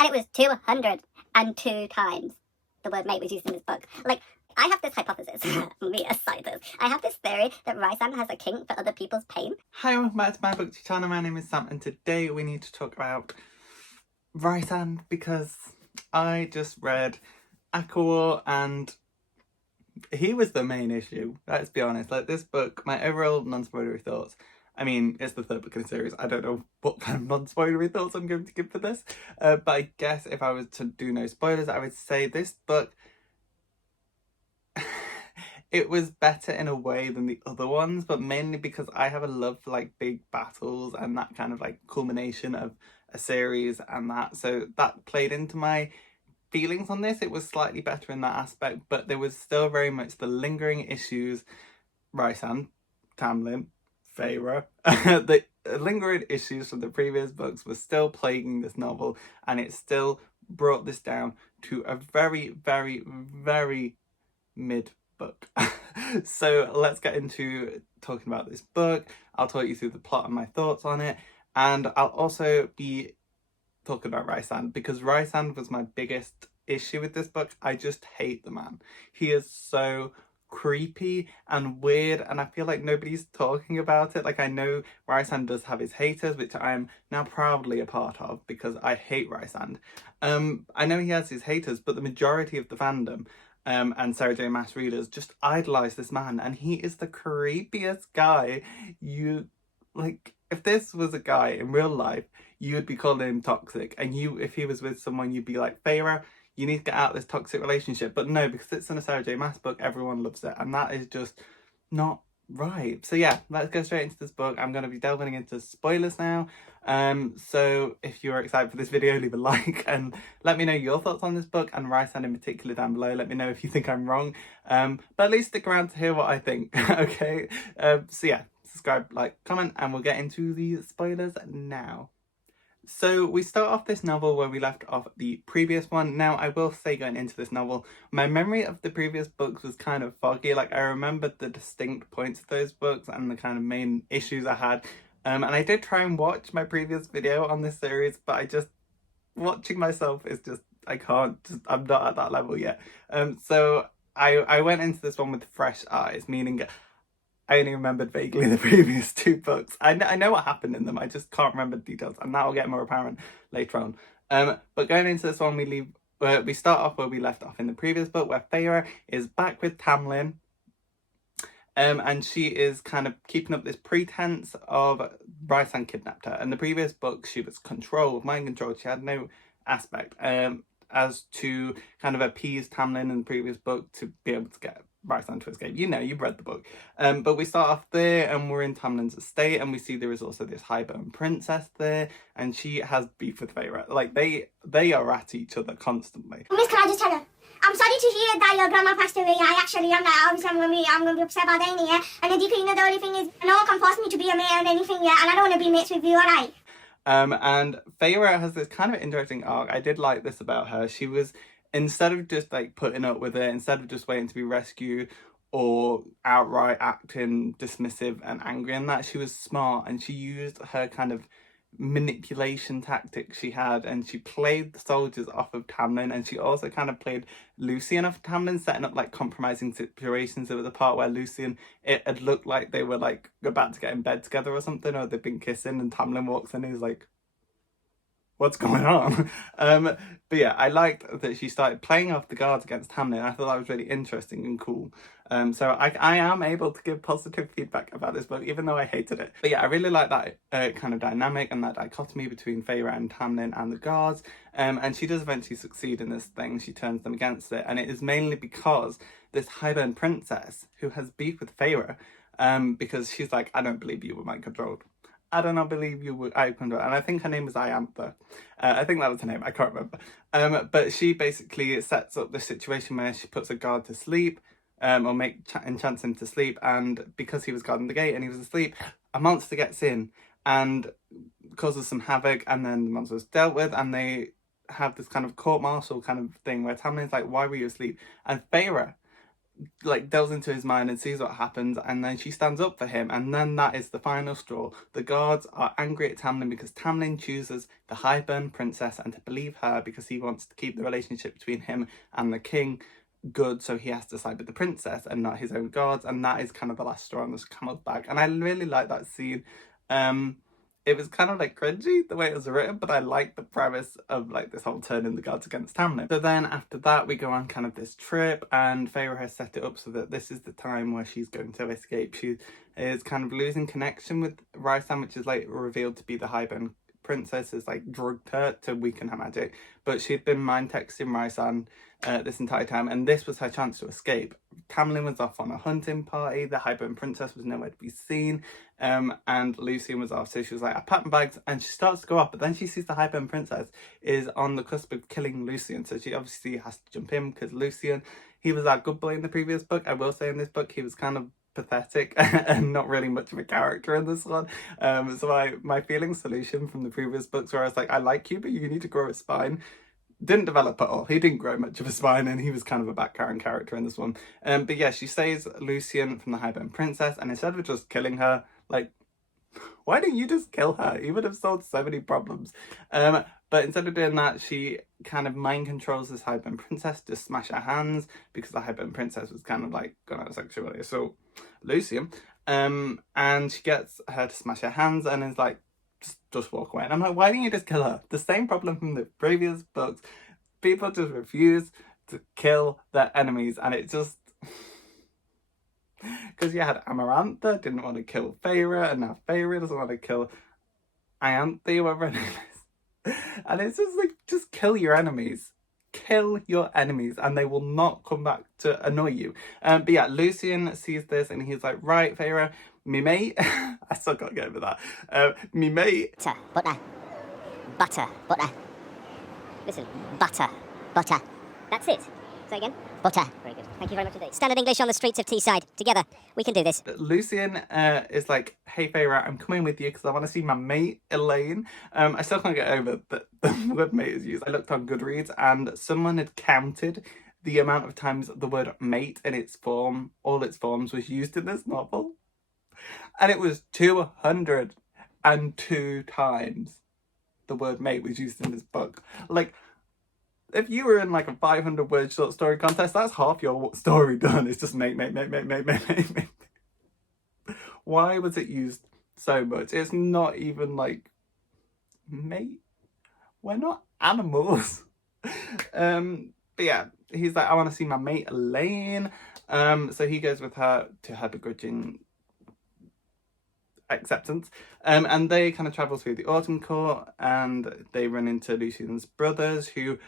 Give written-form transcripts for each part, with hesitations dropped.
And it was 202 times the word mate was used in this book. Like, I have this hypothesis, me aside this, I have this theory that Rhysand has a kink for other people's pain. Hi, welcome back to my booktube channel. My name is Sam and today we need to talk about Rhysand because I just read ACOWAR and he was the main issue. Let's be honest, like this book, my overall non-spoilery thoughts, I mean, it's the third book in the series. I don't know what kind of non-spoilery thoughts I'm going to give for this, but I guess if I was to do no spoilers, I would say this book, it was better in a way than the other ones, but mainly because I have a love for like big battles and that kind of like culmination of a series and that. So that played into my feelings on this. It was slightly better in that aspect, but there was still very much the lingering issues. Rhysand, Tamlin, Feyre, the lingering issues from the previous books were still plaguing this novel, and it still brought this down to a very, very, very mid book. So let's get into talking about this book. I'll talk you through the plot and my thoughts on it, and I'll also be talking about Rhysand because Rhysand was my biggest issue with this book. I just hate the man. He is so creepy and weird, and I feel like nobody's talking about it. Like, I know Rhysand does have his haters, which I am now proudly a part of because I hate Rhysand. I know he has his haters, but the majority of the fandom and Sarah J Maas readers just idolize this man, and he is the creepiest guy. You, like, if this was a guy in real life, you would be calling him toxic, and if he was with someone, you'd be like, Feyre, you need to get out of this toxic relationship. But no, because it's in a Sarah J Maas book, everyone loves it, and that is just not right. So yeah, let's go straight into this book. I'm going to be delving into spoilers now. So if you're excited for this video, leave a like and let me know your thoughts on this book and Rhysand in particular down below. Let me know if you think I'm wrong, but at least stick around to hear what I think. Okay, so yeah, subscribe, like, comment, and we'll get into the spoilers now. So we start off this novel where we left off the previous one. Now, I will say, going into this novel, my memory of the previous books was kind of foggy. Like, I remembered the distinct points of those books and the kind of main issues I had. And I did try and watch my previous video on this series, but watching myself is just, I'm not at that level yet. So I went into this one with fresh eyes, meaning I only remembered vaguely the previous two books. I know what happened in them, I just can't remember the details, and that will get more apparent later on. But going into this one, we start off where we left off in the previous book, where Feyre is back with Tamlin. And she is kind of keeping up this pretense of Rhysand kidnapped her. In the previous book, she was controlled, mind controlled. She had no aspect as to kind of appease Tamlin in the previous book to be able to get Rhysand to escape. You know, you've read the book. But we start off there and we're in Tamlin's estate, and we see there is also this highborn princess there, and she has beef with Feyre. Like, they are at each other constantly. Miss, can I just tell her? I'm sorry to hear that your grandma passed away. Obviously I'm going to be upset about that, yeah. And then, you know, the only thing is, no one can force me to be a mate or anything, yeah. And I don't want to be mates with you, alright? And Feyre has this kind of interesting arc. I did like this about her. She was, instead of just like putting up with it, instead of just waiting to be rescued or outright acting dismissive and angry and that, she was smart, and she used her kind of manipulation tactics she had, and she played the soldiers off of Tamlin, and she also kind of played Lucian off Tamlin, setting up like compromising situations. There was a part where Lucian, it had looked like they were like about to get in bed together or something, or they've been kissing, and Tamlin walks in and he's like, what's going on? But yeah, I liked that she started playing off the guards against Tamlin. I thought that was really interesting and cool. So I am able to give positive feedback about this book, even though I hated it. But yeah, I really like that kind of dynamic and that dichotomy between Feyre and Tamlin and the guards. And she does eventually succeed in this thing. She turns them against it. And it is mainly because this highborn princess who has beef with Feyre, because she's like, I don't believe you were mind controlled. I do not believe you would. And I think her name was Iantha. I think that was her name. I can't remember. But she basically sets up this situation where she puts a guard to sleep, or enchants him to sleep. And because he was guarding the gate and he was asleep, a monster gets in and causes some havoc. And then the monster's dealt with, and they have this kind of court-martial kind of thing where Tamlin's like, "Why were you asleep?" And Feyre like delves into his mind and sees what happens, and then she stands up for him, and then that is the final straw. The guards are angry at Tamlin because Tamlin chooses the Highburn princess and to believe her because he wants to keep the relationship between him and the king good, so he has to side with the princess and not his own guards, and that is kind of the last straw on the camel's back. And I really like that scene. It was kind of like cringy the way it was written, but I like the premise of like this whole turning the guards against Tamlin. So then after that we go on kind of this trip, and Feyre has set it up so that this is the time where she's going to escape. She is kind of losing connection with Rhysand, which is like revealed to be the Highburn princess, has like drugged her to weaken her magic, but she'd been mind texting Rhysand this entire time, and this was her chance to escape. Tamlin was off on a hunting party, the Highburn princess was nowhere to be seen, and Lucian was off, so she was like, I packed my bags, and she starts to go off, but then she sees the Highburn princess is on the cusp of killing Lucian, so she obviously has to jump in, because Lucian, he was that good boy in the previous book. I will say in this book he was kind of pathetic and not really much of a character in this one. So my feeling solution from the previous books where I was like, I like you, but you need to grow a spine, didn't develop at all. He didn't grow much of a spine, and he was kind of a background character in this one. But yeah, she saves Lucian from the Highburn princess, and instead of just killing her, like, why didn't you just kill her? You would have solved so many problems. But instead of doing that, she kind of mind controls this Highburn princess to smash her hands, because the Highburn princess was kind of like gonna sexually assault Lucian. And she gets her to smash her hands and is like, just walk away. And I'm like, why didn't you just kill her? The same problem from the previous books. People just refuse to kill their enemies, and it just... Because you had Amarantha didn't want to kill Feyre, and now Feyre doesn't want to kill Ianthe, whatever her name is. And it's just like, just kill your enemies. Kill your enemies, and they will not come back to annoy you. But yeah, Lucian sees this, and he's like, right, Feyre, me mate... I still can't get over that. Me mate... Butter, butter, butter. Listen, butter, butter. That's it. Say again. Butter. Very good. Thank you very much indeed. Standard English on the streets of Teesside. Together, we can do this. Lucian is like, hey Feyre, I'm coming with you because I want to see my mate, Elaine. I still can't get over that the word mate is used. I looked on Goodreads, and someone had counted the amount of times the word mate in its form, all its forms, was used in this novel. And it was 202 times the word mate was used in this book. Like, if you were in like a 500 word short story contest, that's half your story done. It's just mate, mate, mate, mate, mate, mate, mate, mate. Why was it used so much? It's not even like, mate, we're not animals. But yeah, he's like, I want to see my mate Elaine. So he goes with her to her begrudging acceptance, and they kind of travel through the Autumn Court, and they run into Lucian's brothers, who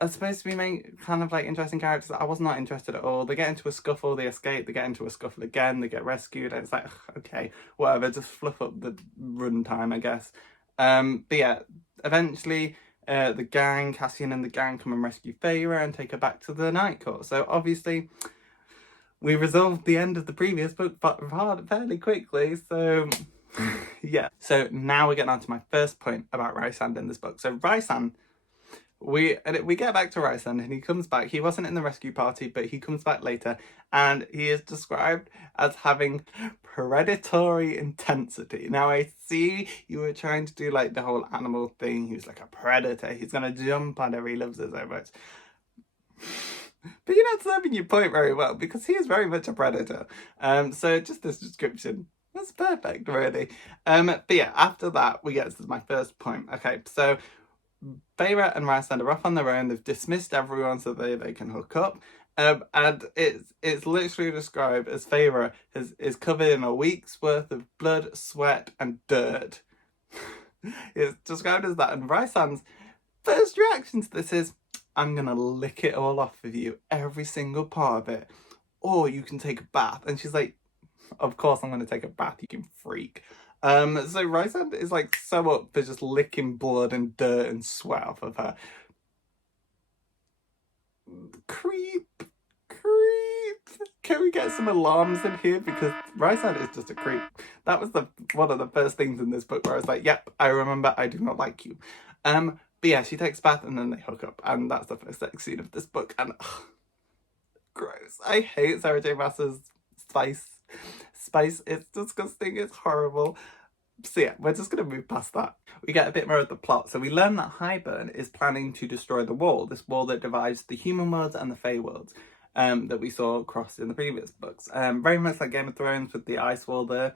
are supposed to be kind of like interesting characters. I was not interested at all. They get into a scuffle, they escape, they get into a scuffle again, they get rescued, and it's like, okay, whatever, just fluff up the runtime, I guess. But yeah, eventually the gang, Cassian and the gang, come and rescue Feyre and take her back to the Night Court. So obviously we resolved the end of the previous book fairly quickly, so yeah. So now we're getting on to my first point about Rhysand in this book. So Rhysand, we get back to Rhysand, and he comes back. He wasn't in the rescue party, but he comes back later, and he is described as having predatory intensity. Now I see you were trying to do like the whole animal thing. He was like a predator. He's gonna jump on her. He loves her so much. But you're not serving your point very well, because he is very much a predator. So just this description was perfect, really. But yeah, after that, we get to my first point. Okay, so Feyre and Rhysand are off on their own. They've dismissed everyone so they can hook up. And it's literally described as Feyre is covered in a week's worth of blood, sweat, and dirt. It's described as that. And Rhysand's first reaction to this is, I'm gonna lick it all off of you, every single part of it, or you can take a bath. And she's like, of course I'm gonna take a bath, you can freak. So Rhysand is like so up for just licking blood and dirt and sweat off of her. Creep. Can we get some alarms in here? Because Rhysand is just a creep. That was one of the first things in this book where I was like, yep, I remember, I do not like you. But yeah, she takes a bath and then they hook up, and that's the first sex scene of this book, and gross. I hate Sarah J Maas's spice. Spice, it's disgusting, it's horrible. So yeah, we're just going to move past that. We get a bit more of the plot. So we learn that Hybern is planning to destroy the wall, this wall that divides the human worlds and the Fey worlds, that we saw crossed in the previous books. Very much like Game of Thrones with the ice wall there.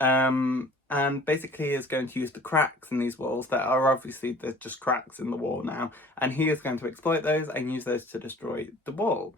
And basically is going to use the cracks in these walls that are obviously, there's just cracks in the wall now, and he is going to exploit those and use those to destroy the wall.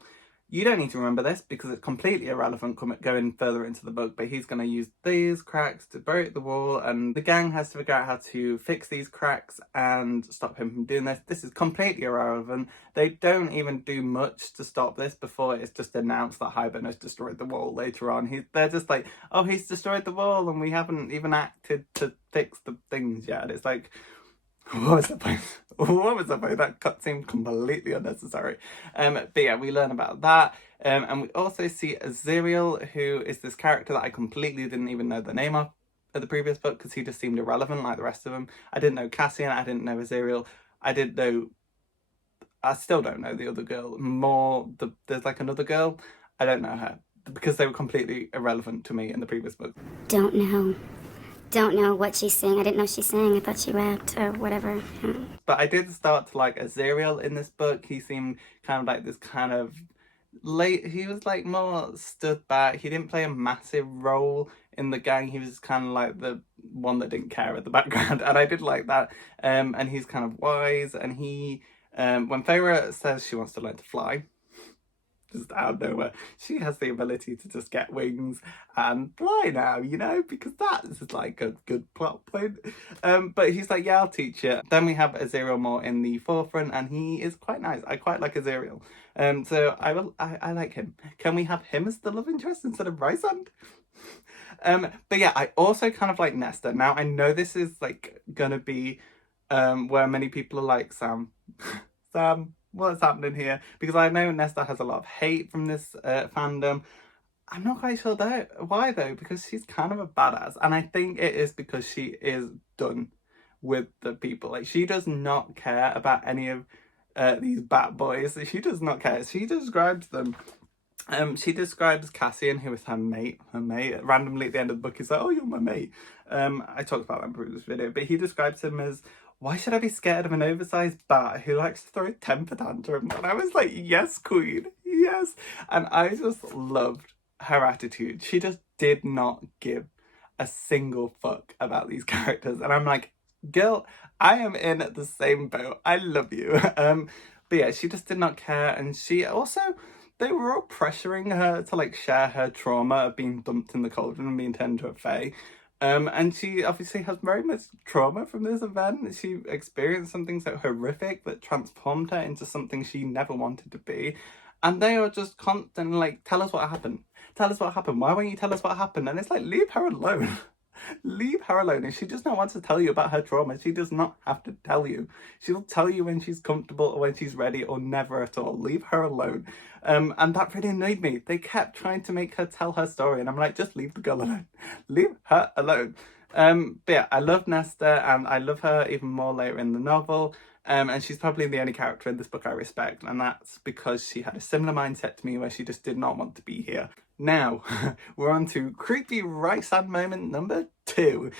You don't need to remember this because it's completely irrelevant going further into the book, but he's going to use these cracks to break the wall, and the gang has to figure out how to fix these cracks and stop him from doing this. This is completely irrelevant. They don't even do much to stop this before it's just announced that Hybern has destroyed the wall later on. They're just like, oh, he's destroyed the wall and we haven't even acted to fix the things yet. It's like, what was the point? What was the point? That cut seemed completely unnecessary. But yeah, we learn about that. And we also see Aziriel, who is this character that I completely didn't even know the name of at the previous book because he just seemed irrelevant like the rest of them. I didn't know Cassian, I didn't know Aziriel. I still don't know the other girl. There's like another girl. I don't know her because they were completely irrelevant to me in the previous book. Don't know what she's saying. I didn't know she sang. I thought she rapped or whatever. But I did start to like Aziriel in this book. He seemed kind of like this kind of he was like more stood back. He didn't play a massive role in the gang. He was kind of like the one that didn't care at the background, and I did like that. And he's kind of wise, and he when Feyre says she wants to learn to fly, just out of nowhere, she has the ability to just get wings and fly now, you know, because that is like a good plot point. But he's like, yeah, I'll teach you. Then we have Aziriel more in the forefront, and he is quite nice. I quite like Aziriel. So I like him. Can we have him as the love interest instead of Rhysand? But yeah, I also kind of like Nesta. Now I know this is like gonna be where many people are like, Sam, what's happening here? Because I know Nesta has a lot of hate from this fandom. I'm not quite sure why though, because she's kind of a badass, and I think it is because she is done with the people. Like, she does not care about any of these bat boys. She does not care. She describes them. She describes Cassian, who is her mate. Randomly at the end of the book, he's like, oh, you're my mate. I talked about that in the previous video, but he describes him as, why should I be scared of an oversized bat who likes to throw a temper tantrum? And I was like, yes, queen, yes. And I just loved her attitude. She just did not give a single fuck about these characters. And I'm like, girl, I am in the same boat. I love you. But yeah, she just did not care. And she also, they were all pressuring her to like share her trauma of being dumped in the cauldron and being turned into a fae. And she obviously has very much trauma from this event. She experienced something so horrific that transformed her into something she never wanted to be. And they are just constantly like, tell us what happened. Tell us what happened. Why won't you tell us what happened? And it's like, leave her alone. Leave her alone. If she does not want to tell you about her trauma, she does not have to tell you. She'll tell you when she's comfortable or when she's ready, or never at all. Leave her alone. And that really annoyed me. They kept trying to make her tell her story, and I'm like, just leave the girl alone. Leave her alone. But yeah, I love Nesta, and I love her even more later in the novel. And she's probably the only character in this book I respect, and that's because she had a similar mindset to me where she just did not want to be here. Now, we're on to creepy Rhysand moment number 2.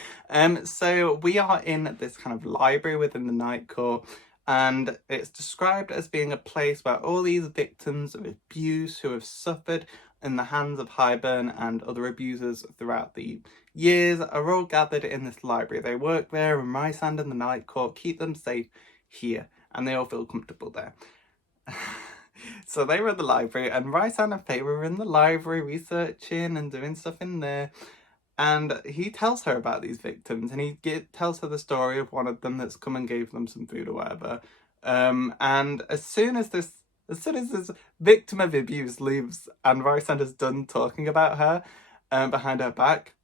So we are in this kind of library within the Night Court, and it's described as being a place where all these victims of abuse who have suffered in the hands of Hybern and other abusers throughout the years are all gathered in this library. They work there, and Rhysand and the Night Court keep them safe here, and they all feel comfortable there. So they were at the library, and Rhysand and Faye were in the library researching and doing stuff in there, and he tells her about these victims, and he tells her the story of one of them that's come and gave them some food or whatever. And as soon as this victim of abuse leaves and Rhysand is done talking about her behind her back,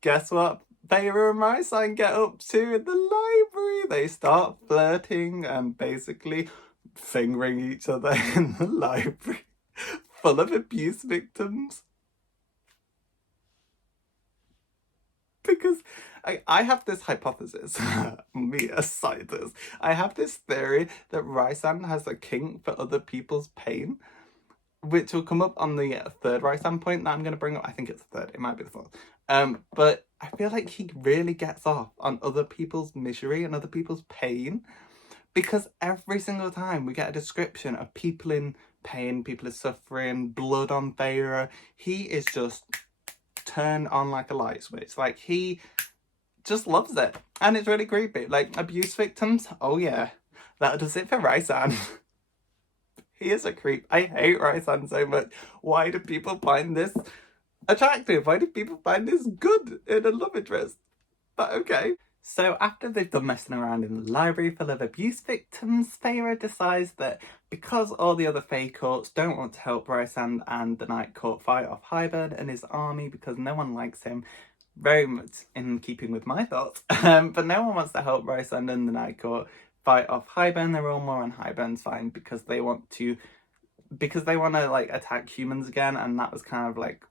guess what Feyre and Rhysand get up to in the library? They start flirting and basically fingering each other in the library full of abuse victims. Because I have this hypothesis, me aside this, I have this theory that Rhysand has a kink for other people's pain. which will come up on the third Rhysand point that I'm going to bring up. I think it's the third, it might be the fourth. But I feel like he really gets off on other people's misery and other people's pain, because every single time we get a description of people in pain, people are suffering, blood on Feyre, he is just turned on like a light switch. Like, he just loves it, and it's really creepy. Like, abuse victims, oh yeah, that does it for Rhysand. He is a creep. I hate Rhysand so much. Why do people find this attractive? Why do people find this good in a love interest? But okay. So after they've done messing around in the library full of abuse victims, Feyre decides that because all the other Fae courts don't want to help Rhysand and the Night Court fight off Hybern and his army because no one likes him, very much in keeping with my thoughts, but no one wants to help Rhysand and the Night Court fight off Hybern. They're all more on Hybern's side because they want to like attack humans again, and that was kind of like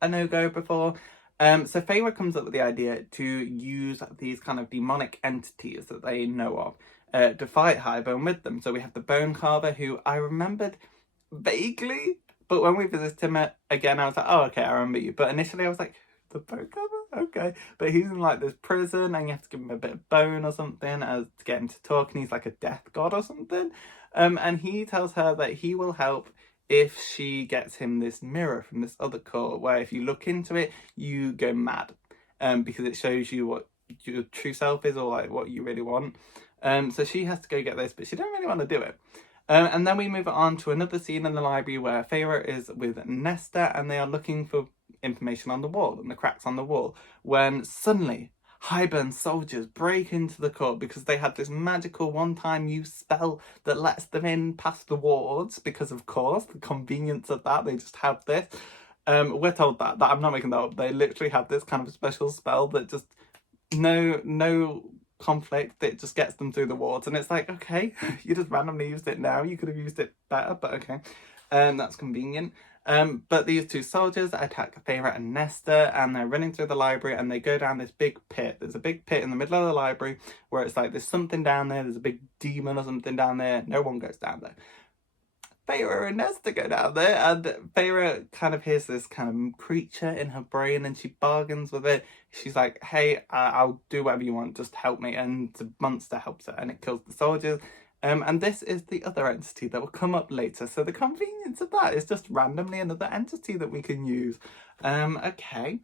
a no-go before. So Feyre comes up with the idea to use these kind of demonic entities that they know of to fight Hybern with them. So we have the Bone Carver, who I remembered vaguely, but when we visited him again, I was like, oh, okay, I remember you. But initially I was like, the Bone Carver? Okay. But he's in like this prison, and you have to give him a bit of bone or something to get him to talk, and he's like a death god or something. And he tells her that he will help if she gets him this mirror from this other court, where if you look into it, you go mad, because it shows you what your true self is, or like what you really want. So she has to go get this, but she don't really want to do it. And then we move on to another scene in the library where Feyre is with Nesta, and they are looking for information on the wall and the cracks on the wall, when suddenly Hybern soldiers break into the court because they had this magical one-time use spell that lets them in past the wards, because of course the convenience of that, they just have this. We're told that I'm not making that up, they literally have this kind of special spell that just no conflict, it just gets them through the wards, and it's like, okay, you just randomly used it now, you could have used it better, but okay. That's convenient. But these two soldiers attack Feyre and Nesta, and they're running through the library, and they go down this big pit. There's a big pit in the middle of the library where it's like there's something down there, there's a big demon or something down there. No one goes down there. Feyre and Nesta go down there, and Feyre kind of hears this kind of creature in her brain, and she bargains with it. She's like, hey, I'll do whatever you want, just help me. And the monster helps her, and it kills the soldiers. And this is the other entity that will come up later. So the convenience of that is just randomly another entity that we can use. Okay.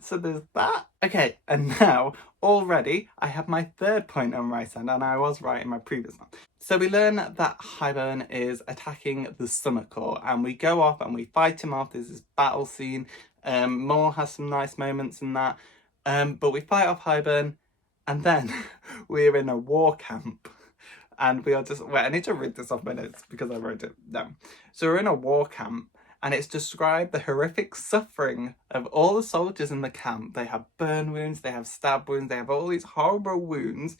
So there's that. Okay, and now already I have my third point on Rhysand, and I was right in my previous one. So we learn that Hybern is attacking the Summer Court, and we go off and we fight him off. There's this battle scene. Moore has some nice moments in that. But we fight off Hybern, and then we're in a war camp. And we are just, wait, I need to read this off my notes because I wrote it down. So we're in a war camp, and it's described the horrific suffering of all the soldiers in the camp. They have burn wounds, they have stab wounds, they have all these horrible wounds.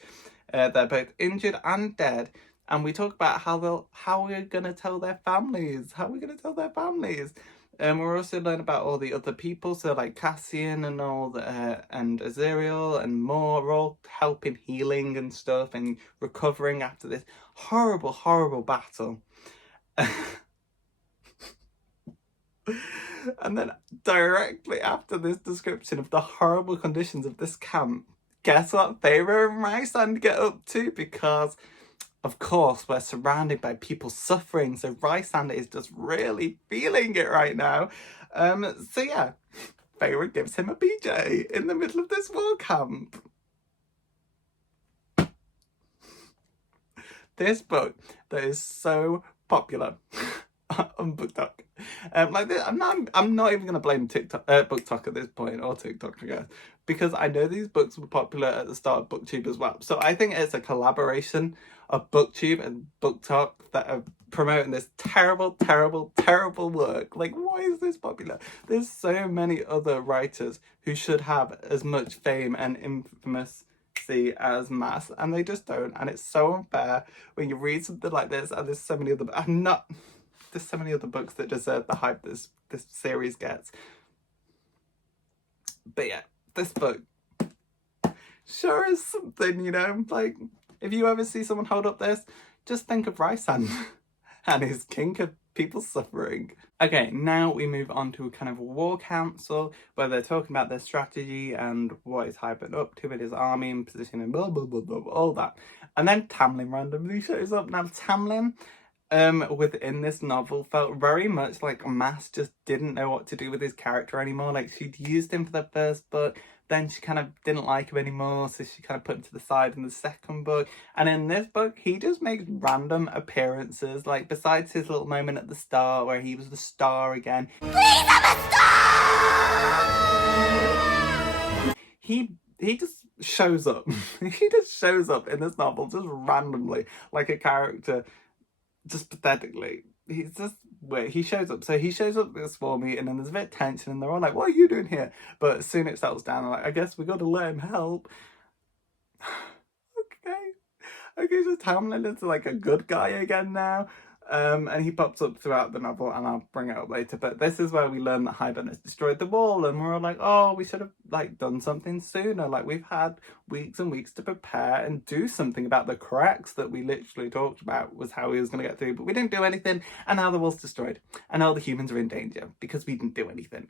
They're both injured and dead. And we talk about how we're going to tell their families. How are we going to tell their families? We're also learning about all the other people, so like Cassian and all the, and Azriel and more are all helping healing and stuff and recovering after this horrible, horrible battle. And then directly after this description of the horrible conditions of this camp, guess what Feyre and Rhysand get up to? Because of course, we're surrounded by people suffering, so Rhysand is just really feeling it right now. So yeah, Feyre gives him a PJ in the middle of this war camp. This book that is so popular on BookTok. Like this, I'm not even gonna blame BookTok at this point, or TikTok, I guess, because I know these books were popular at the start of BookTube as well. So I think it's a collaboration of BookTube and BookTok that are promoting this terrible, terrible, terrible work. Like, why is this popular? There's so many other writers who should have as much fame and infamy as Maas, and they just don't. And it's so unfair when you read something like this, and there's so many other there's so many other books that deserve the hype this series gets. But yeah, this book sure is something, you know. Like, if you ever see someone hold up this, just think of Rhysand and his kink of people suffering. Okay, now we move on to a kind of war council where they're talking about their strategy and what is Hybern up to with his army and position and blah blah blah blah, all that. And then Tamlin randomly shows up. Now Tamlin within this novel felt very much like Maas just didn't know what to do with his character anymore. Like, she'd used him for the first book, then she kind of didn't like him anymore, so she kind of put him to the side in the second book. And in this book, he just makes random appearances. Like, besides his little moment at the start where he was the star again. Please, I'm a star! He just shows up. He just shows up in this novel just randomly, like a character, just pathetically. He's just weird. He shows up. So he shows up at this war meeting and there's a bit of tension and they're all like, what are you doing here? But soon it settles down. Like, I guess we got to let him help. Okay, so Tamlin is like a good guy again now. And he pops up throughout the novel, and I'll bring it up later. But this is where we learn that Hybern has destroyed the wall, and we're all like, oh, we should have like done something sooner. Like, we've had weeks and weeks to prepare and do something about the cracks that we literally talked about was how he was going to get through, but we didn't do anything, and now the wall's destroyed, and all the humans are in danger because we didn't do anything.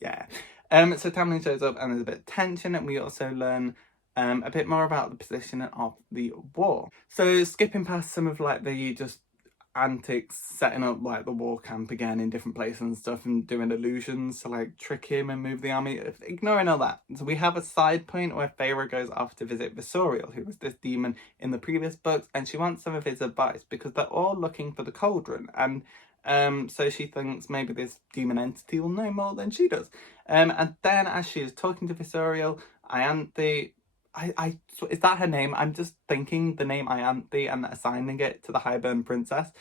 Yeah. So Tamlin shows up, and there's a bit of tension, and we also learn a bit more about the position of the war. So skipping past some of like the just antics, setting up like the war camp again in different places and stuff, and doing illusions to like trick him and move the army, ignoring all that. So we have a side point where Feyre goes off to visit Visorial, who was this demon in the previous books, and she wants some of his advice because they're all looking for the cauldron, and so she thinks maybe this demon entity will know more than she does. And then as she is talking to Visorial, Ianthe, is that her name? I'm just thinking the name Ianthe and assigning it to the Hybern princess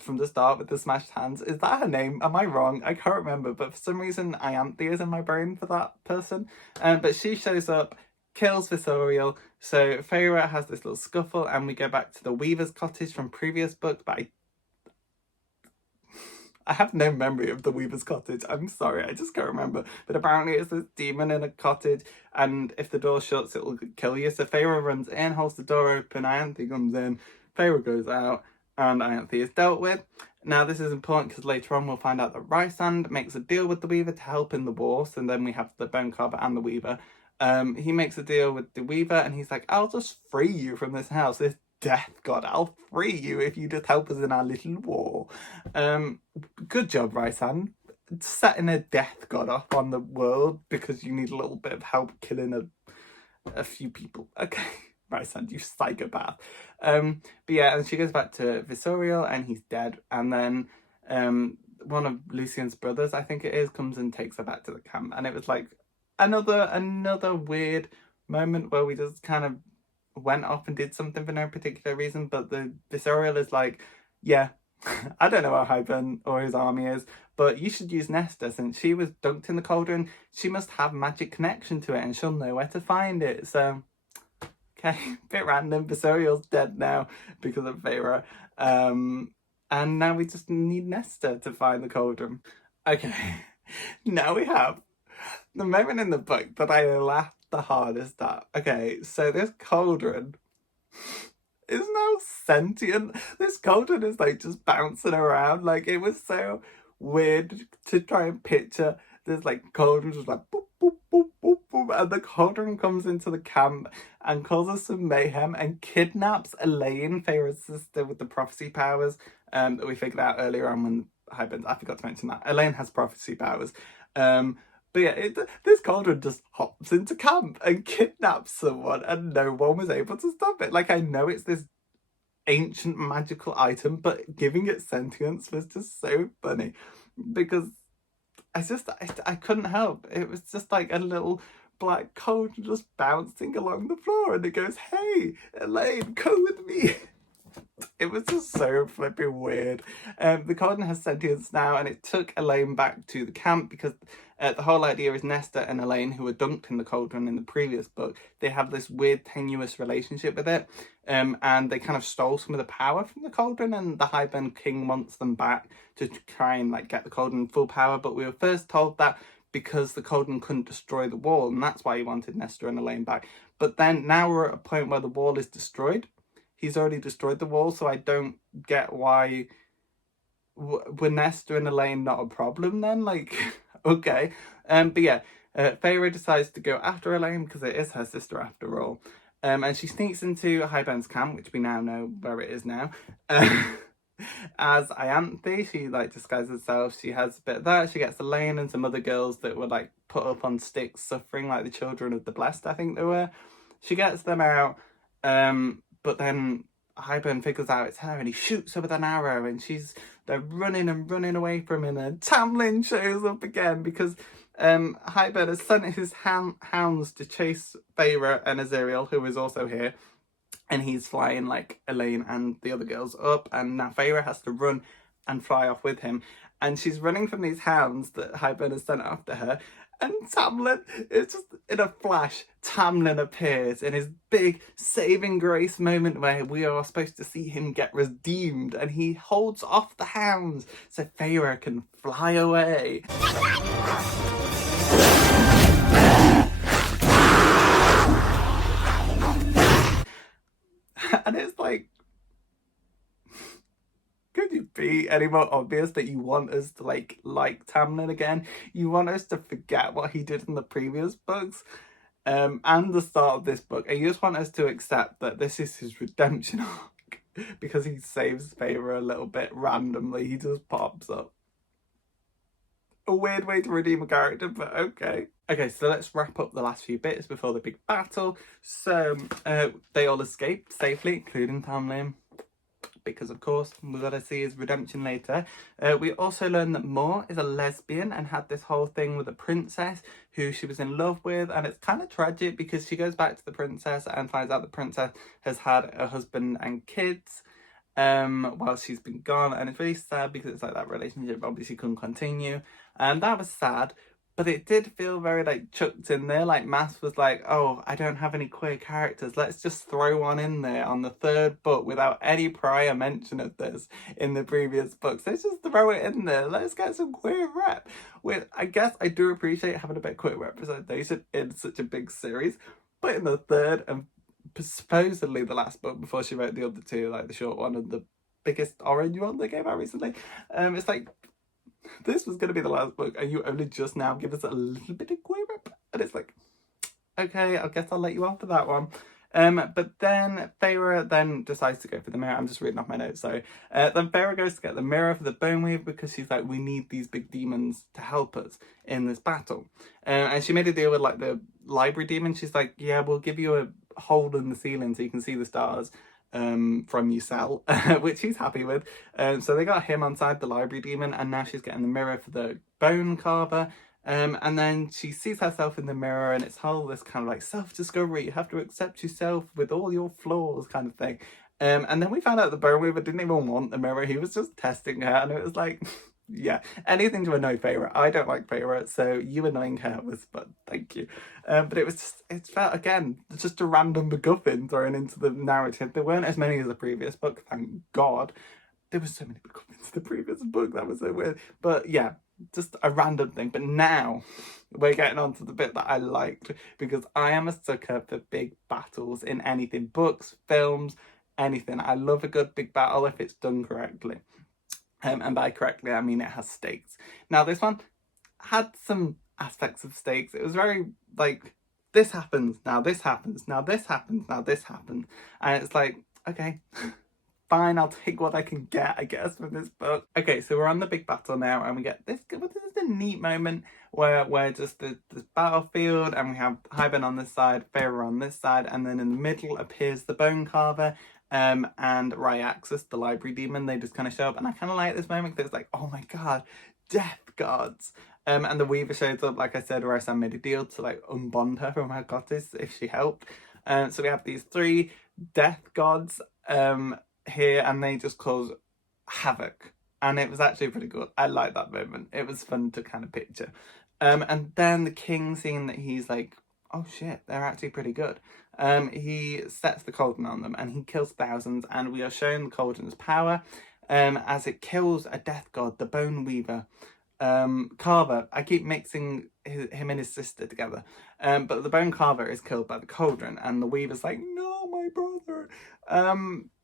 from the start with the smashed hands. Is that her name? Am I wrong? I can't remember, but for some reason Ianthe is in my brain for that person. But she shows up, kills Visorial, so Feyre has this little scuffle, and we go back to the Weaver's cottage from previous books, but I have no memory of the Weaver's cottage. I'm sorry, I just can't remember. But apparently it's this demon in a cottage, and if the door shuts, it'll kill you. So Feyre runs in, holds the door open, Ianthe comes in, Feyre goes out, and Ianthe is dealt with. Now this is important because later on we'll find out that Rhysand makes a deal with the Weaver to help in the war. So then we have the Bone Carver and the Weaver. He makes a deal with the Weaver, and he's like, I'll just free you from this house, this death god. I'll free you if you just help us in our little war. Good job, Rhysand, setting a death god up on the world because you need a little bit of help killing a few people. Okay, Rhysand, you psychopath. But yeah, and she goes back to Visorial and he's dead, and then one of Lucien's brothers, I think it is, comes and takes her back to the camp, and it was like another weird moment where we just kind of went off and did something for no particular reason. But the Visorial is like, yeah, I don't know how Hybern or his army is, but you should use Nesta. Since she was dunked in the cauldron, she must have magic connection to it and she'll know where to find it. So, okay, bit random. Visorial's dead now because of Feyre. And now we just need Nesta to find the cauldron. Okay, now we have the moment in the book that I laughed the hardest at. Okay, so this cauldron is now sentient. This cauldron is like just bouncing around. Like, it was so weird to try and picture this like cauldron just like boop, boop, boop, boop, boop, and the cauldron comes into the camp and causes some mayhem and kidnaps Elaine, Feyre's sister with the prophecy powers that we figured out earlier on when Hybern, I forgot to mention that. Elaine has prophecy powers. But yeah, this cauldron just hops into camp and kidnaps someone, and no one was able to stop it. Like, I know it's this ancient magical item, but giving it sentience was just so funny because I couldn't help. It was just like a little black cauldron just bouncing along the floor, and it goes, "Hey, Elaine, come with me." It was just so flipping weird. The cauldron has sentience now, and it took Elaine back to the camp because the whole idea is Nesta and Elaine, who were dunked in the cauldron in the previous book, they have this weird tenuous relationship with it, and they kind of stole some of the power from the cauldron, and the Hybern King wants them back to try and like get the cauldron full power. But we were first told that because the cauldron couldn't destroy the wall, and that's why he wanted Nesta and Elaine back. But then now we're at a point where the wall is destroyed. he's already destroyed the wall, so I don't get why were Nesta and Elaine not a problem then? Like, okay. But yeah, Feyre decides to go after Elaine because it is her sister after all. And she sneaks into Highburn's camp, which we now know where it is now. As Ianthe, she like disguises herself. She has a bit of that. She gets Elaine and some other girls that were like put up on sticks, suffering, like the children of the blessed, I think they were. She gets them out, but then Highburn figures out it's her and he shoots her with an arrow, and they're running and running away from him, and Tamlin shows up again because Highburn has sent his hounds to chase Feyre and Azriel, who is also here. And he's flying like Elaine and the other girls up, and now Feyre has to run and fly off with him. And she's running from these hounds that Highburn has sent after her. And Tamlin, it's just in a flash, Tamlin appears in his big saving grace moment where we are supposed to see him get redeemed, and he holds off the hounds so Feyre can fly away. And it's like, could you be any more obvious that you want us to like Tamlin again? You want us to forget what he did in the previous books and the start of this book, and you just want us to accept that this is his redemption arc because he saves Feyre a little bit randomly. He just pops up. A weird way to redeem a character, but okay. Okay, so let's wrap up the last few bits before the big battle. So, they all escaped safely, including Tamlin, because of course, we've got to see his redemption later. We also learned that Moore is a lesbian and had this whole thing with a princess who she was in love with, and it's kind of tragic because she goes back to the princess and finds out the princess has had a husband and kids while she's been gone, and it's really sad because it's like that relationship obviously couldn't continue, and that was sad. But it did feel very like chucked in there, like Maas was like, oh, I don't have any queer characters, let's just throw one in there on the third book without any prior mention of this in the previous books. Let's just throw it in there, let's get some queer rep. Which I guess I do appreciate having a bit of queer representation in such a big series, but in the third and supposedly the last book before she wrote the other two, like the short one and the biggest orange one they came out recently, it's like, this was going to be the last book and you only just now give us a little bit of queer rep, and it's like, okay, I guess I'll let you off for that one. But then Feyre then decides to go for the mirror. I'm just reading off my notes, sorry. Then Feyre goes to get the mirror for the Bone Weaver because she's like, we need these big demons to help us in this battle. And she made a deal with like the library demon. She's like, yeah, we'll give you a hole in the ceiling so you can see the stars from your cell, which he's happy with. So they got him on side the library demon, and now she's getting the mirror for the bone carver. And then she sees herself in the mirror, and it's whole this kind of like self-discovery, you have to accept yourself with all your flaws kind of thing. And then we found out the Bone Weaver didn't even want the mirror, he was just testing her, and it was like, yeah, anything to annoy Feyre. I don't like Feyre, so you annoying her was fun, thank you. But it was just, it felt, again, just a random MacGuffin thrown into the narrative. There weren't as many as the previous book, thank God. There were so many MacGuffins in the previous book, that was so weird. But yeah, just a random thing. But now we're getting on to the bit that I liked, because I am a sucker for big battles in anything, books, films, anything. I love a good big battle if it's done correctly. And by correctly, I mean it has stakes. Now, this one had some aspects of stakes. It was very, like, this happens, now this happens, now this happens, now this happens. And it's like, okay, fine, I'll take what I can get, I guess, from this book. Okay, so we're on the big battle now, and we get this is a neat moment where we're just this battlefield, and we have Highburn on this side, Feyre on this side, and then in the middle appears the Bone Carver, and Rhyaxus, the library demon. They just kind of show up, and I kind of like this moment because it's like, oh my god, death gods. And the Weaver shows up, like I said, Rhysand made a deal to like unbond her from her goddess if she helped. So we have these three death gods here, and they just cause havoc, and it was actually pretty good. I like that moment. It was fun to kind of picture. And then the king, seeing that he's like, oh shit, they're actually pretty good, he sets the cauldron on them and he kills thousands, and we are shown the cauldron's power as it kills a death god, the Bone Weaver Carver. I keep mixing him and his sister together, but the Bone Carver is killed by the cauldron, and the Weaver's like, no, my brother.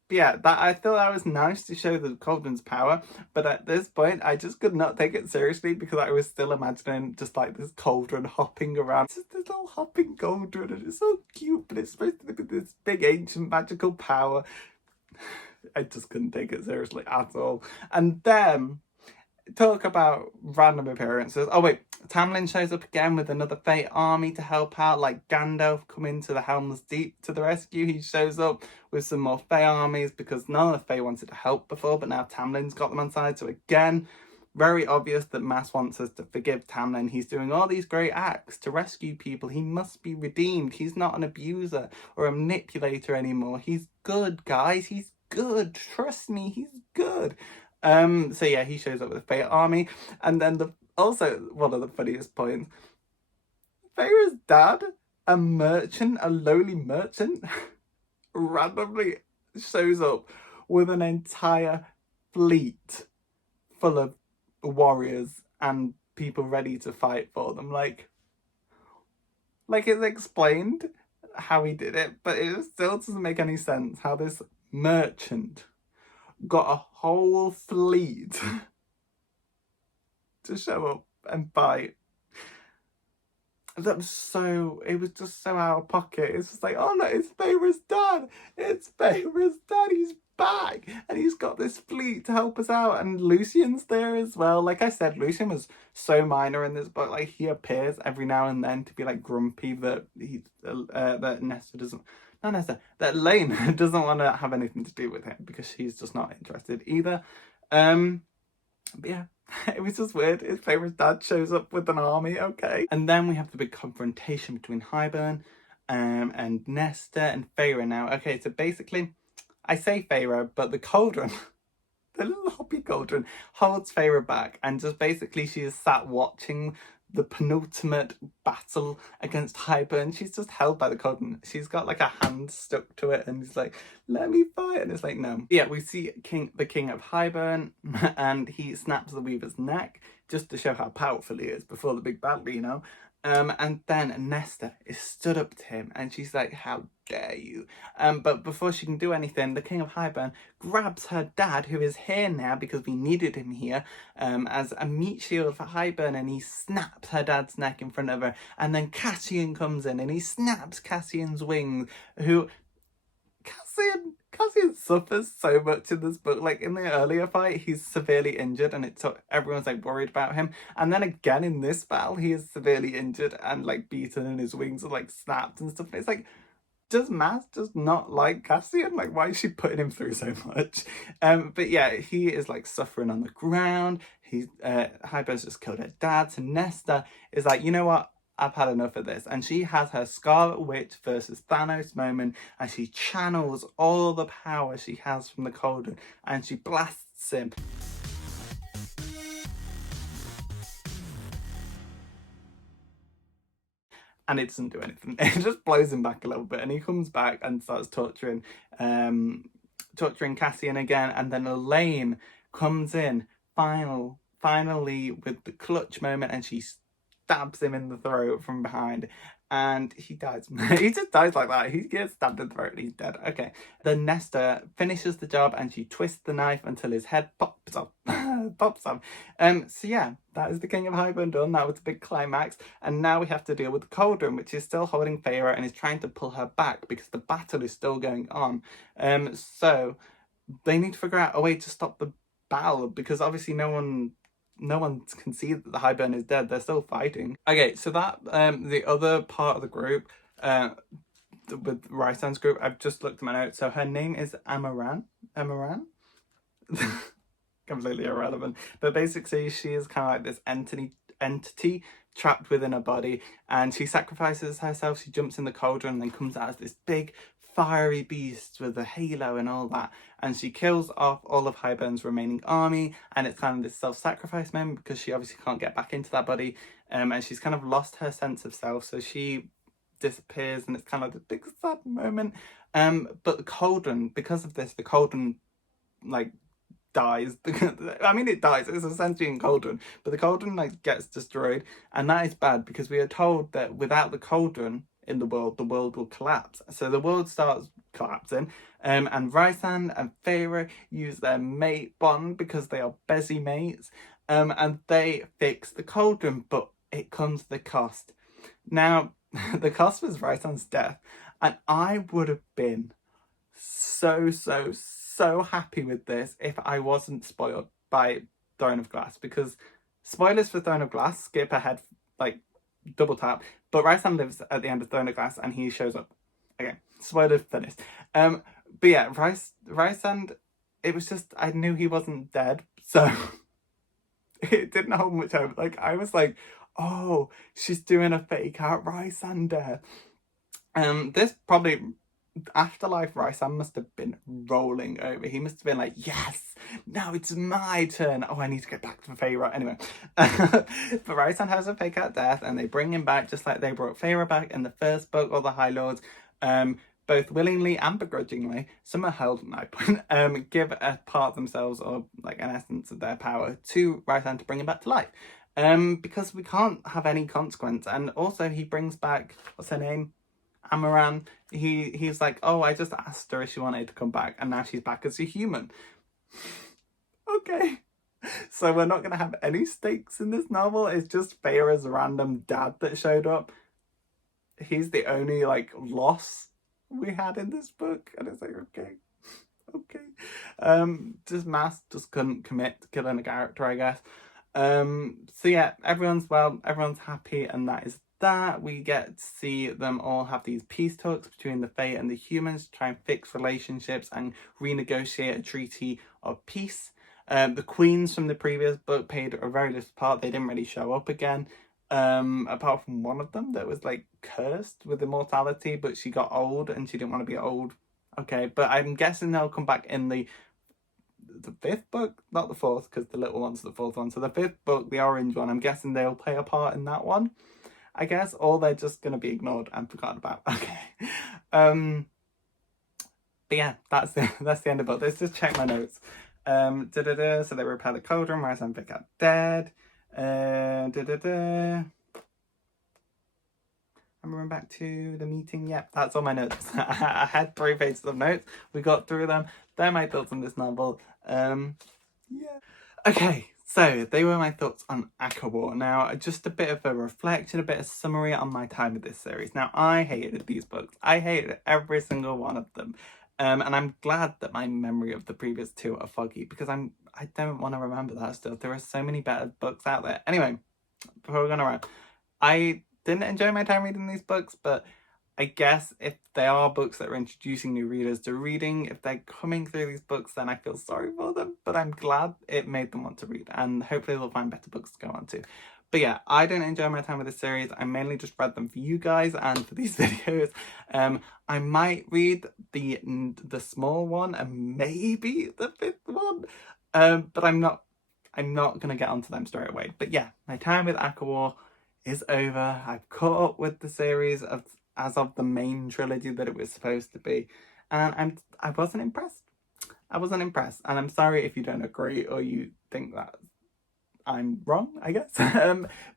But yeah, that I thought that was nice to show the cauldron's power, but at this point I just could not take it seriously because I was still imagining just like this cauldron hopping around. It's just this little hopping cauldron and it's so cute, but it's supposed to be this big ancient magical power. I just couldn't take it seriously at all. And then talk about random appearances. Oh wait, Tamlin shows up again with another Fey army to help out, like Gandalf coming to the Helm's Deep to the rescue. He shows up with some more Fey armies because none of the Fey wanted to help before, but now Tamlin's got them on side. So again, very obvious that Maas wants us to forgive Tamlin. He's doing all these great acts to rescue people. He must be redeemed. He's not an abuser or a manipulator anymore. He's good, guys. He's good. Trust me, he's good. So yeah, he shows up with a Fey army, and then also one of the funniest points, Feyre's dad, a merchant, a lowly merchant, randomly shows up with an entire fleet full of warriors and people ready to fight for them. Like it's explained how he did it, but it still doesn't make any sense how this merchant got a whole fleet to show up and fight. It was just so out of pocket. It's just like, oh no, it's Feyre's dad. It's Feyre's dad. He's back and he's got this fleet to help us out. And Lucian's there as well. Like I said, Lucian was so minor in this book. Like he appears every now and then to be like grumpy that that Nesta doesn't. Not Nesta, that Lane doesn't want to have anything to do with him because she's just not interested either. But yeah, it was just weird. His favourite dad shows up with an army, okay. And then we have the big confrontation between Hybern and Nesta and Feyre now. Okay, so basically, I say Feyre, but the cauldron, the little hoppy cauldron, holds Feyre back and just basically she is sat watching the penultimate battle against Hybern. She's just held by the cauldron. She's got like a hand stuck to it and he's like, let me fight. And it's like, no. Yeah, we see the king of Hybern and he snaps the weaver's neck just to show how powerful he is before the big battle, you know. And then Nesta is stood up to him and she's like, how dare you? But before she can do anything, the king of Hybern grabs her dad, who is here now because we needed him here, as a meat shield for Hybern, and he snaps her dad's neck in front of her. And then Cassian comes in and he snaps Cassian's wings, who... Cassian suffers so much in this book. Like in the earlier fight, he's severely injured and everyone's like worried about him. And then again in this battle, he is severely injured and like beaten and his wings are like snapped and stuff. And it's like, does Maas just not like Cassian? Like, why is she putting him through so much? But yeah, he is like suffering on the ground. Hybern's just killed her dad. So Nesta is like, you know what? I've had enough of this. And she has her Scarlet Witch versus Thanos moment and she channels all the power she has from the cauldron and she blasts him. And it doesn't do anything. It just blows him back a little bit and he comes back and starts torturing Cassian again. And then Elaine comes in finally with the clutch moment and she stabs him in the throat from behind and he dies. He just dies like that. He gets stabbed in the throat and he's dead. Okay. Then Nesta finishes the job and she twists the knife until his head pops off. So yeah, that is the King of Hybern done. That was the big climax. And now we have to deal with the cauldron, which is still holding Feyre and is trying to pull her back because the battle is still going on. So they need to figure out a way to stop the battle because obviously no one can see that the Hybern is dead. They're still fighting. Okay, so that the other part of the group, with Rhysand's group, I've just looked at my notes. So her name is Amaran. Completely irrelevant. But basically, she is kind of like this entity trapped within her body, and she sacrifices herself. She jumps in the cauldron and then comes out as this big fiery beast with a halo and all that, and she kills off all of Hybern's remaining army, and it's kind of this self-sacrifice moment because she obviously can't get back into that body, and she's kind of lost her sense of self, so she disappears and it's kind of the big sad moment. But the cauldron, because of this, the cauldron like dies. I mean, it dies, it's a sentient cauldron, but the cauldron like gets destroyed, and that is bad because we are told that without the cauldron in the world will collapse. So the world starts collapsing, and Rhysand and Feyre use their mate bond because they are busy mates, and they fix the cauldron, but it comes at the cost. Now, the cost was Rhysand's death, and I would have been so happy with this if I wasn't spoiled by Throne of Glass, because spoilers for Throne of Glass, skip ahead, like double tap, but Rhysand lives at the end of Throne of Glass and he shows up. Okay, spoilers finished. But yeah, Rhysand, it was just, I knew he wasn't dead, so it didn't hold much hope. Like, I was like, oh, she's doing a fake out Rhysand death. This probably, Afterlife Rhysand must have been rolling over. He must have been like, yes, now it's my turn. Oh, I need to get back to Feyre. Anyway, but Rhysand has a fake out death and they bring him back just like they brought Feyre back in the first book, or the High Lords, both willingly and begrudgingly, some are held at night point, give a part of themselves, or like an essence of their power, to Rhysand to bring him back to life. Because we can't have any consequence. And also he brings back, what's her name? Amaran. He's like, oh, I just asked her if she wanted to come back, and now she's back as a human. Okay. So we're not going to have any stakes in this novel. It's just Feyre's random dad that showed up. He's the only, like, loss we had in this book. And it's like, okay. Just Maas just couldn't commit to killing a character, I guess. So yeah, everyone's happy, and that is that. We get to see them all have these peace talks between the Fae and the humans to try and fix relationships and renegotiate a treaty of peace. The queens from the previous book played a very little part. They didn't really show up again, apart from one of them that was like cursed with immortality, but she got old and she didn't want to be old. Okay, but I'm guessing they'll come back in the fifth book, not the fourth, because the little one's the fourth one. So the fifth book, the orange one, I'm guessing they'll play a part in that one, I guess, or they're just going to be ignored and forgotten about. Okay. But yeah, that's the end of the book. Let's just check my notes. So they repair the cauldron, Rhysand pick up dead. I'm going back to the meeting. Yep, that's all my notes. I had 3 pages of notes. We got through them. They're my thoughts on this novel. Yeah. Okay, so they were my thoughts on ACOWAR. Now, just a bit of a reflection, a bit of summary on my time with this series. Now, I hated these books. I hated every single one of them. And I'm glad that my memory of the previous 2 are foggy, because I don't want to remember that stuff. There are so many better books out there. Anyway, before we're going around, I didn't enjoy my time reading these books, but I guess if they are books that are introducing new readers to reading, if they're coming through these books, then I feel sorry for them, but I'm glad it made them want to read, and hopefully they'll find better books to go on to. But yeah, I didn't enjoy my time with this series. I mainly just read them for you guys and for these videos. I might read the small one and maybe the 5th one, but I'm not going to get onto them straight away. But yeah, my time with ACOWAR is over. I've caught up with the series as of the main trilogy that it was supposed to be, and I wasn't impressed. And I'm sorry if you don't agree or you think that I'm wrong, I guess.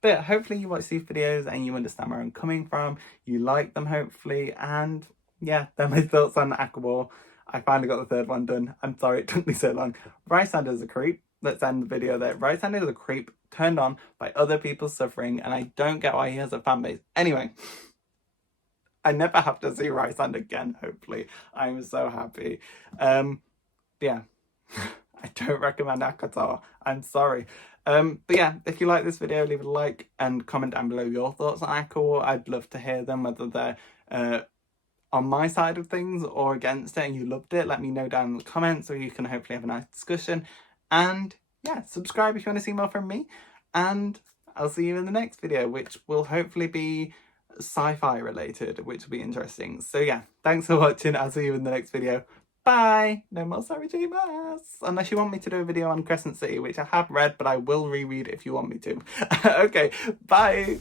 But hopefully you watch these videos and you understand where I'm coming from. You like them, hopefully. And yeah, they're my thoughts on ACOWAR. I finally got the 3rd one done. I'm sorry it took me so long. Rhysand is a creep. Let's end the video there. Rhysand is a creep turned on by other people's suffering, and I don't get why he has a fan base. Anyway, I never have to see Rhysand again, hopefully. I'm so happy. Yeah, I don't recommend ACOTAR. I'm sorry. But yeah, if you like this video, leave a like and comment down below your thoughts on ACOWAR. I'd love to hear them, whether they're on my side of things or against it and you loved it. Let me know down in the comments so you can hopefully have a nice discussion. And yeah, subscribe if you want to see more from me. And I'll see you in the next video, which will hopefully be sci-fi related, which will be interesting. So yeah, thanks for watching. I'll see you in the next video. Bye! No more Sarah J. Maas! Unless you want me to do a video on Crescent City, which I have read, but I will reread if you want me to. Okay, bye!